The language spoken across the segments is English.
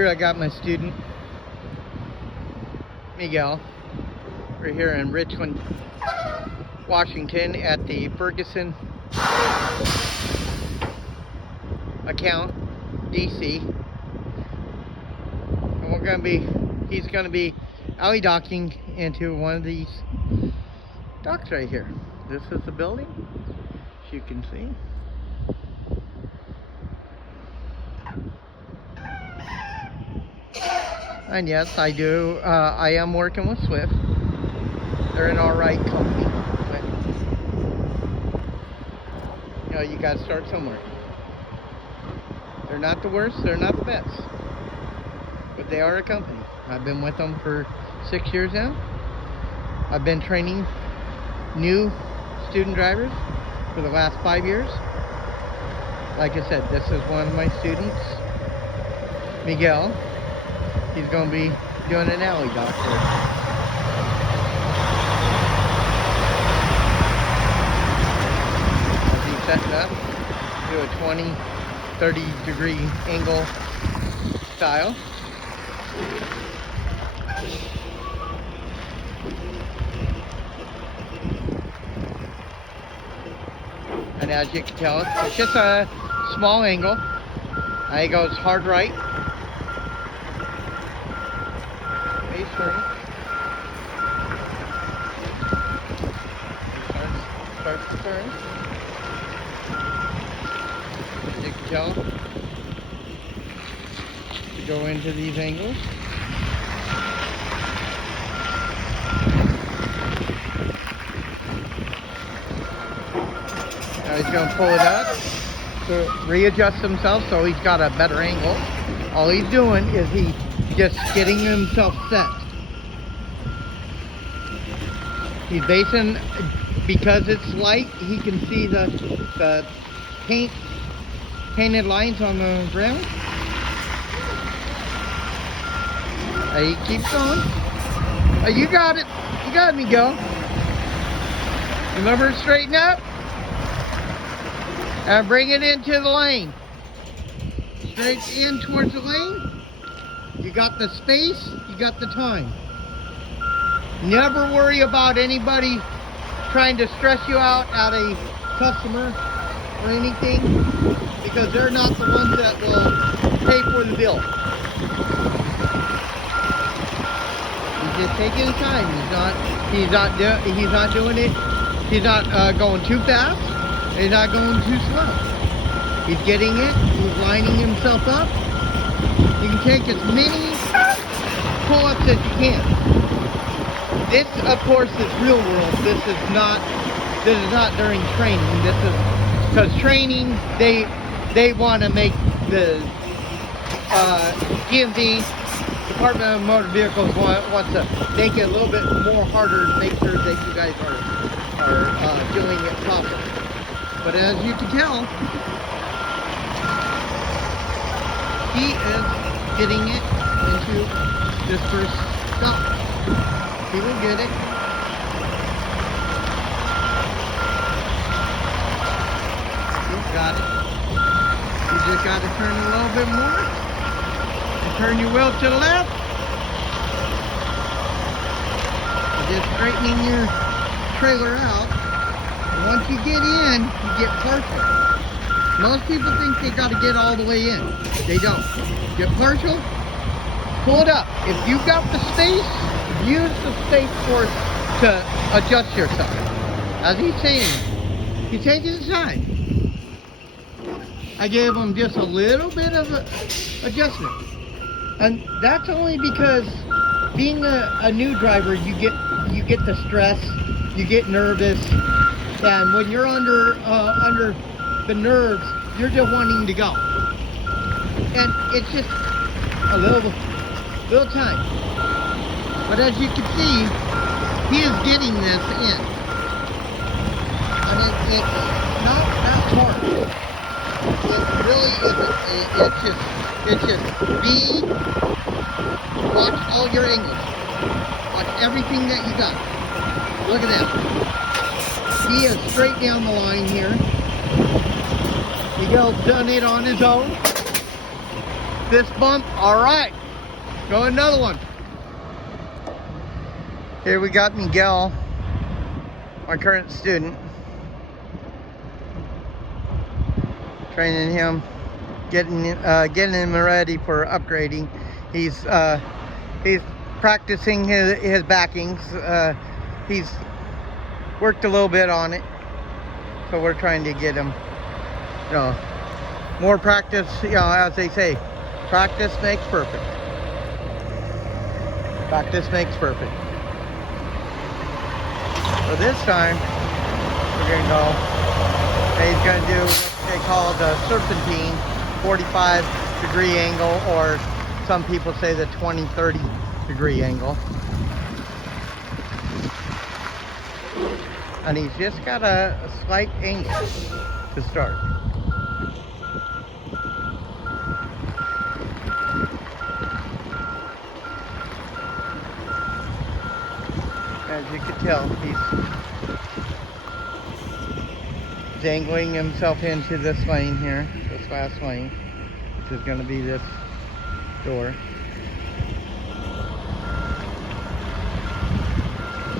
Here I got my student, Miguel. We're here in Richland, Washington at the Ferguson account, DC. And he's gonna be alley docking into one of these docks right here. This is the building, as you can see. And yes, I do. I am working with Swift. They're an alright company. But, you know, you gotta start somewhere. They're not the worst, they're not the best. But they are a company. I've been with them for 6 years now. I've been training new student drivers for the last 5 years. Like I said, this is one of my students, Miguel. He's going to be doing an alley dock here. As he sets it up, do a 20, 30 degree angle style. And as you can tell, it's just a small angle. He goes hard right. Face turn. Starts to turn. As you can tell, to go into these angles. Now he's going to pull it up to readjust himself so he's got a better angle. All he's doing is he's just getting himself set. He's basing, because it's light, he can see the painted lines on the ground. He keeps going. You got it. You got me, Miguel. Remember to straighten up. And bring it into the lane. Straight in towards the lane. You got the space, you got the time. Never worry about anybody trying to stress you out at a customer or anything, because they're not the ones that will pay for the bill. He's just taking his time. He's not doing it. He's not going too fast. He's not going too slow. He's getting it. He's lining himself up. You can take as many pull-ups as you can. This, of course, is real world. This is not during training. This is because training, they want to make the DMV, Department of Motor Vehicles, wants to make it a little bit more harder to make sure that you guys are doing it properly. But as you can tell, he is getting it into this first stop. He will get it. He's got it. You just got to turn a little bit more. And turn your wheel to the left. Just straightening your trailer out. Once you get in, you get partial. Most people think they got to get all the way in. They don't. Get partial, pull it up. If you've got the space, use the space to adjust yourself. As he's saying, he's taking his time. I gave him just a little bit of adjustment. And that's only because being a new driver, you get the stress, you get nervous. And when you're under the nerves, you're just wanting to go. And it's just a little time. But as you can see, he is getting this in. And it's not that hard. It really isn't. It's just watch all your angles. Watch everything that you got. Look at that. He is straight down the line here. Miguel's done it on his own. Fist bump. All right. Go another one. Here we got Miguel, my current student. Training him, getting him ready for upgrading. He's practicing his backings. He's worked a little bit on it, so we're trying to get him, more practice. As they say, practice makes perfect. Practice makes perfect. So this time we're gonna go. He's gonna do what they call the serpentine, 45-degree angle, or some people say the 20-30 degree angle. And he's just got a slight angle to start. As you can tell, he's dangling himself into this lane here, this last lane, which is going to be this door.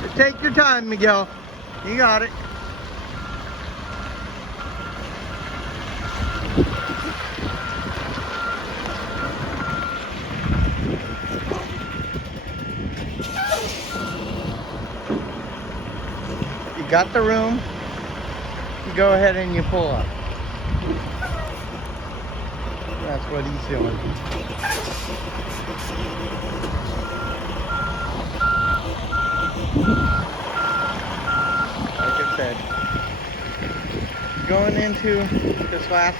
Just take your time, Miguel. You got it. You got the room. You go ahead and you pull up. That's what he's doing. Like I said, going into this last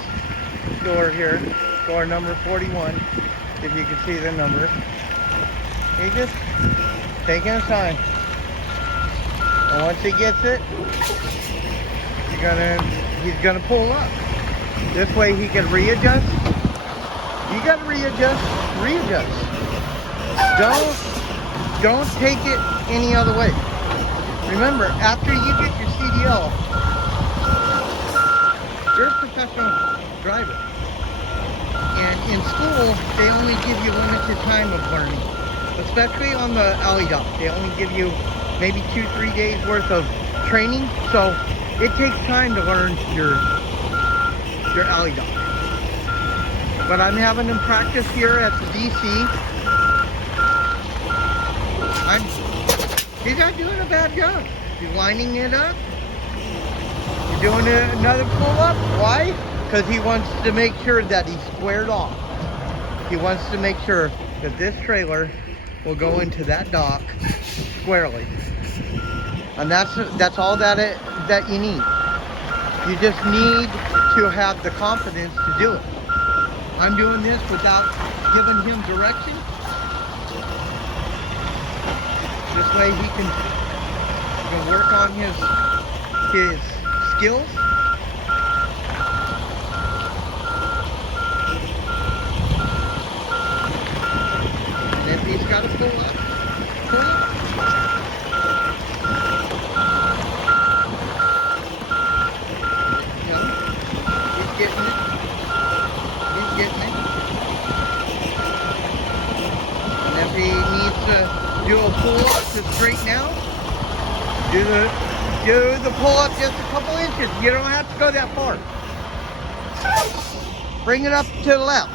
door here, door number 41, if you can see the number. He's just taking his time. And once he gets it, he's gonna pull up. This way he can readjust. You gotta readjust. Don't take it any other way. Remember, after you get your CDL, you're a professional driver. And in school, they only give you limited time of learning, especially on the alley dock. They only give you maybe 2-3 days worth of training. So it takes time to learn your alley dock. But I'm having him practice here at the DC. He's not doing a bad job. He's lining it up. He's doing another pull-up. Why? Because he wants to make sure that he's squared off. He wants to make sure that this trailer will go into that dock squarely. And that's all that you need. You just need to have the confidence to do it. I'm doing this without giving him direction. This way he can work on his skills. And if he's got to pull up. He's getting it. And if he needs to do a pull-up to straighten out, do the pull-up just a couple inches. You don't have to go that far. Bring it up to the left.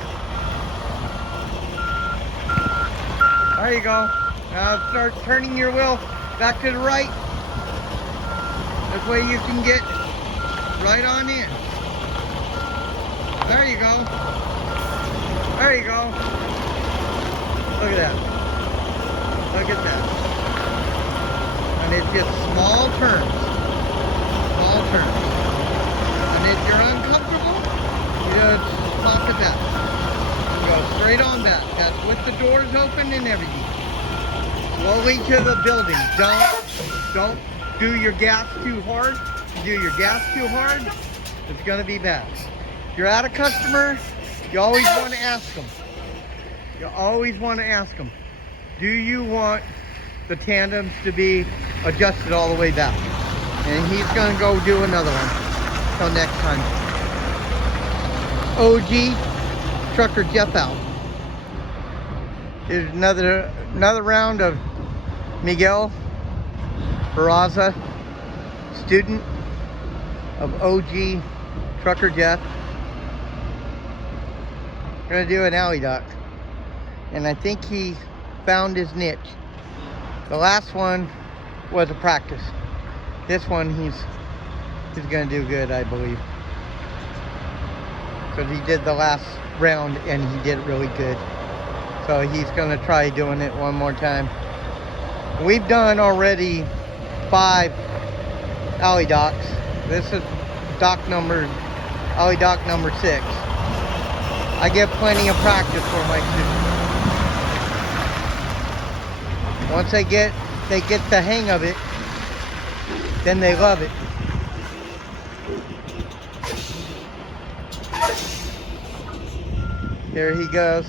There you go. Now start turning your wheel back to the right. This way you can get right on in. There you go. There you go. Look at that. Look at that. And it's just small turns. Small turns. And if you're uncomfortable, you just pop it back. And go straight on back. That's with the doors open and everything. Slowly to the building. Don't do your gas too hard. If you do your gas too hard, it's going to be bad. If you're at a customer, you always want to ask them. You always want to ask them, do you want the tandems to be adjusted all the way back? And he's going to go do another one. Till next time. OG Trucker Jeff out. Here's another round of Miguel Barraza, student of OG Trucker Jeff. Gonna do an alley duck, and I think he found his niche. The last one was a practice. This one he's gonna do good, I believe, because he did the last round and he did really good. So he's gonna try doing it one more time. We've done already 5 alley docks. This is alley dock number 6. I get plenty of practice for my students. Once they get the hang of it, then they love it. Here he goes.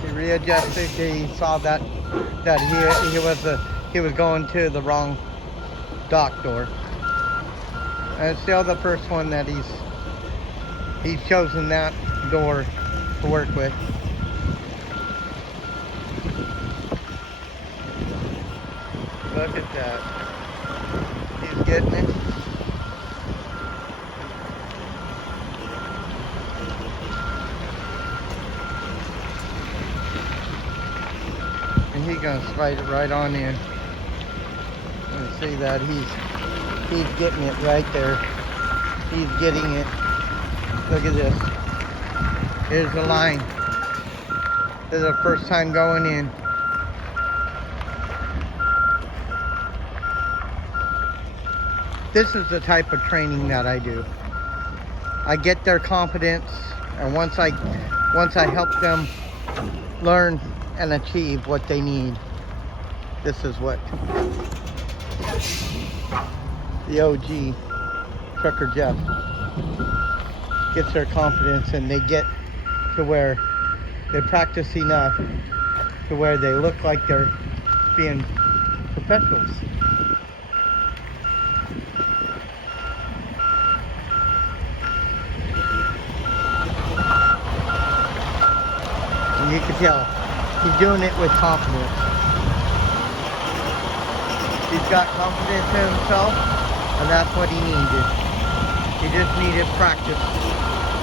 He readjusted. He saw that he was going to the wrong dock door. And it's still the first one that he's chosen that door to work with. Look at that. He's getting it. And he's gonna slide it right on in. You see that he's getting it right there. He's getting it. Look at this. Here's the line. This is the first time going in. This is the type of training that I do. I get their confidence, and once I help them learn and achieve what they need, this is what the OG Trucker Jeff gets their confidence, and they get to where they practice enough to where they look like they're being professionals. And you can tell he's doing it with confidence. He's got confidence in himself, and that's what he needed. He just needed practice.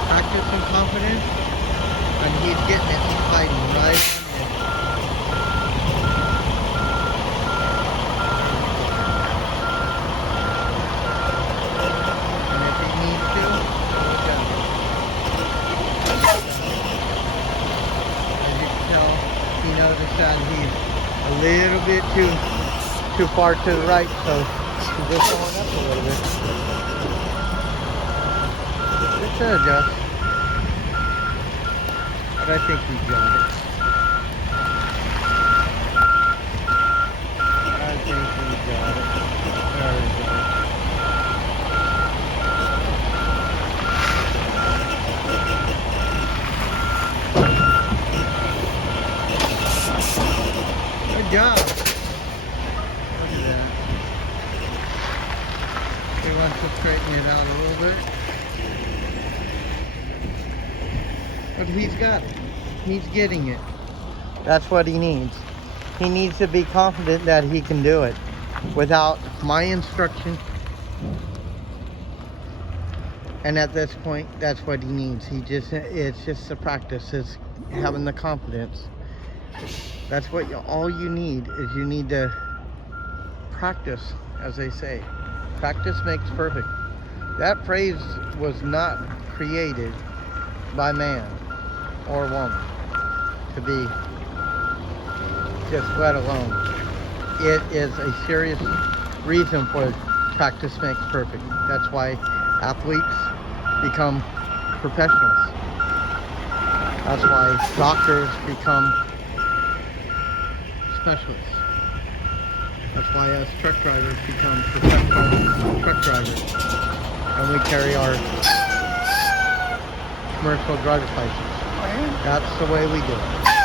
Practice and confidence, and he's getting it. He's fighting right on in. And if he needs to, he'll go. As you can tell, he noticed that he's a little bit too far to the right, so he's just going up a little bit. It's an adjust. But I think we got it. I think we got it. There we go. Good job. Look at that. He wants to straighten it out a little bit. But he's got it. He's getting it. That's what he needs. He needs to be confident that he can do it without my instruction. And at this point, that's what he needs. It's just the practice. It's having the confidence. That's what all you need is you need to practice, as they say. Practice makes perfect. That phrase was not created by man or woman to be just let alone. It is a serious reason for practice makes perfect. That's why athletes become professionals. That's why doctors become specialists. That's why us truck drivers become professional truck drivers. And we carry our commercial driver's license. plan. That's the way we do it.